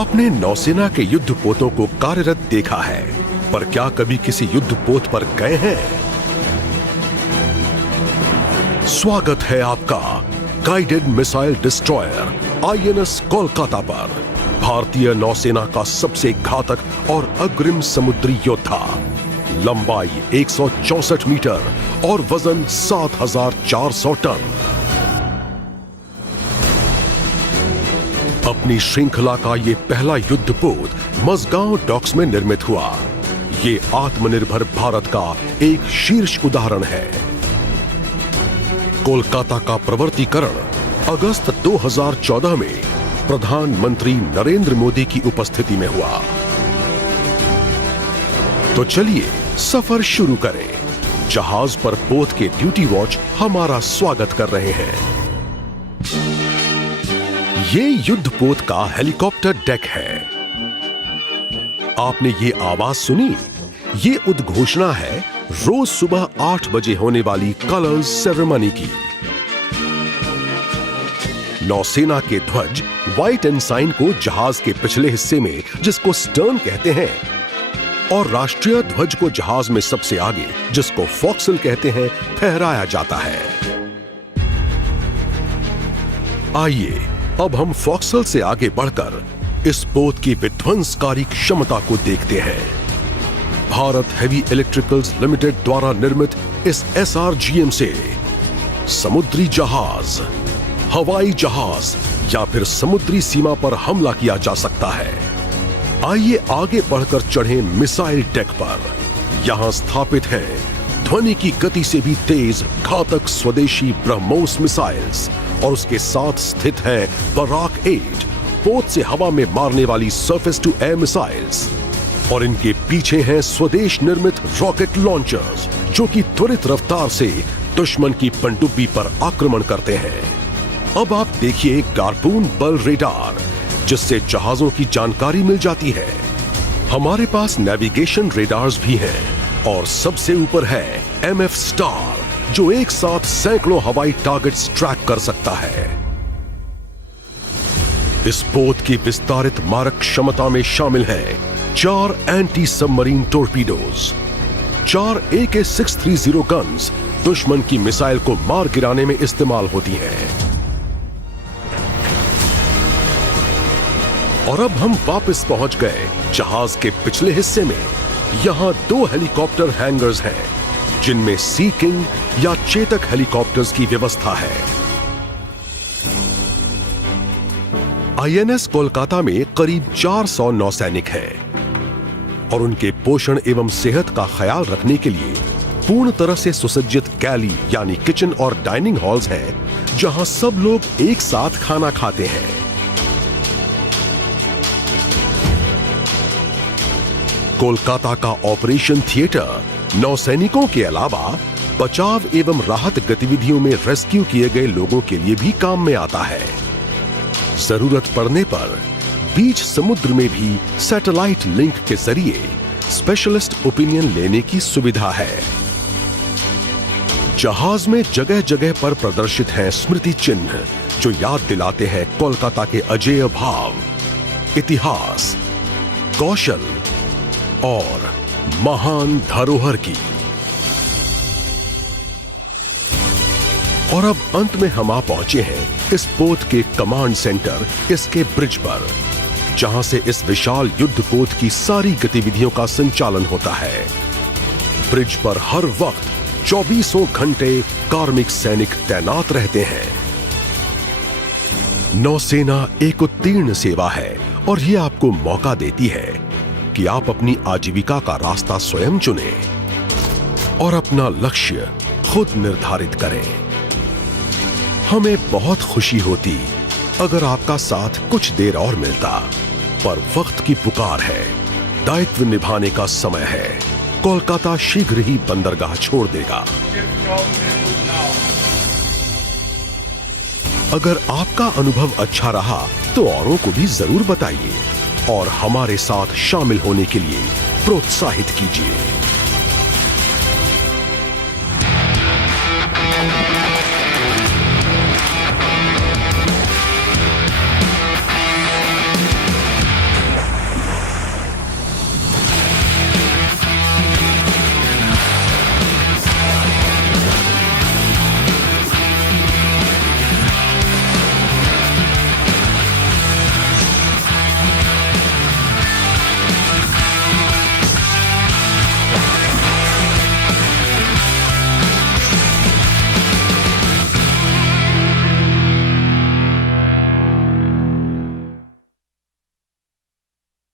आपने नौसेना के युद्धपोतों को कार्यरत देखा है, पर क्या कभी किसी युद्धपोत पर गए हैं? स्वागत है आपका guided missile destroyer INS Kolkata पर। भारतीय नौसेना का सबसे घातक और अग्रिम समुद्री योद्धा। लंबाई 164 मीटर और वजन 7400 टन। अपनी श्रृंखला का ये पहला युद्धपोत मज़गांव डॉक्स में निर्मित हुआ। ये आत्मनिर्भर भारत का एक शीर्ष उदाहरण है। कोलकाता का प्रवर्तीकरण अगस्त 2014 में प्रधानमंत्री नरेंद्र मोदी की उपस्थिति में हुआ। तो चलिए सफर शुरू करें। जहाज पर पोत के ड्यूटी वॉच हमारा स्वागत कर रहे हैं। ये युद्धपोत का हेलीकॉप्टर डेक है। आपने ये आवाज सुनी? ये उद्घोषणा है रोज सुबह 8 बजे होने वाली कलर्स सेरेमनी की। नौसेना के ध्वज व्हाइट एनसाइन को जहाज के पिछले हिस्से में, जिसको स्टर्न कहते हैं, और राष्ट्रीय ध्वज को जहाज में सबसे आगे, जिसको फोक्सल कहते हैं, फहराया जाता है। आइए अब हम फोक्सल से आगे बढ़कर इस पोत की विध्वंसकारी क्षमता को देखते हैं। भारत हेवी इलेक्ट्रिकल्स लिमिटेड द्वारा निर्मित इस SRGM से समुद्री जहाज, हवाई जहाज या फिर समुद्री सीमा पर हमला किया जा सकता है। आइए आगे बढ़कर चढ़ें मिसाइल डेक पर। यहां स्थापित है ध्वनि की गति से भी तेज घातक स्वदेशी ब्रह्मोस मिसाइल्स, और उसके साथ स्थित है बराक 8 पोत से हवा में मारने वाली सरफेस टू एयर मिसाइल्स, और इनके पीछे हैं स्वदेश निर्मित रॉकेट लॉन्चर्स, जो कि त्वरित रफ्तार से दुश्मन की पनडुब्बी पर आक्रमण करते हैं। अब आप देखिए गार्पून बल रेडार, जिससे जहाजों की जानकारी मिल जाती है। हमारे पास नेविगेशन रेडार्स भी हैं, और सबसे ऊपर है MF स्टार, जो एक साथ सैकड़ों हवाई टारगेट्स ट्रैक कर सकता है। इस पोत की विस्तारित मारक क्षमता में शामिल है 4 एंटी सबमरीन टोरपीडोज, 4 AK-630 गन्स दुश्मन की मिसाइल को मार गिराने में इस्तेमाल होती हैं। और अब हम वापस पहुंच गए जहाज के पिछले हिस्से में। यहां 2 हेलीकॉप्टर हैंगर्स हैं, जिनमें सी किंग या चेतक हेलीकॉप्टर्स की व्यवस्था है। INS कोलकाता में करीब 400 नौसैनिक हैं, और उनके पोषण एवं सेहत का ख्याल रखने के लिए पूर्ण तरह से सुसज्जित गैली यानी किचन और डाइनिंग हॉल्स हैं, जहां सब लोग एक साथ खाना खाते हैं। कोलकाता का ऑपरेशन थिएटर नौसैनिकों के अलावा बचाव एवं राहत गतिविधियों में रेस्क्यू किए गए लोगों के लिए भी काम में आता है। जरूरत पड़ने पर बीच समुद्र में भी सैटेलाइट लिंक के जरिए स्पेशलिस्ट ओपिनियन लेने की सुविधा है। जहाज में जगह जगह पर प्रदर्शित हैं स्मृति चिन्ह, जो याद दिलाते हैं कोलकाता के अजेय भाव, इतिहास, कौशल और महान धरोहर की। और अब अंत में हम आ पहुंचे हैं इस पोत के कमांड सेंटर, इसके ब्रिज पर, जहां से इस विशाल युद्धपोत की सारी गतिविधियों का संचालन होता है। ब्रिज पर हर वक्त 24 घंटे कार्मिक सैनिक तैनात रहते हैं। नौसेना एक उत्तीर्ण सेवा है, और ये आपको मौका देती है कि आप अपनी आजीविका का रास्ता स्वयं चुनें और अपना लक्ष्य खुद निर्धारित करें। हमें बहुत खुशी होती अगर आपका साथ कुछ देर और मिलता, पर वक्त की पुकार है, दायित्व निभाने का समय है। कोलकाता शीघ्र ही बंदरगाह छोड़ देगा। अगर आपका अनुभव अच्छा रहा तो औरों को भी जरूर बताइए, और हमारे साथ शामिल होने के लिए प्रोत्साहित कीजिए।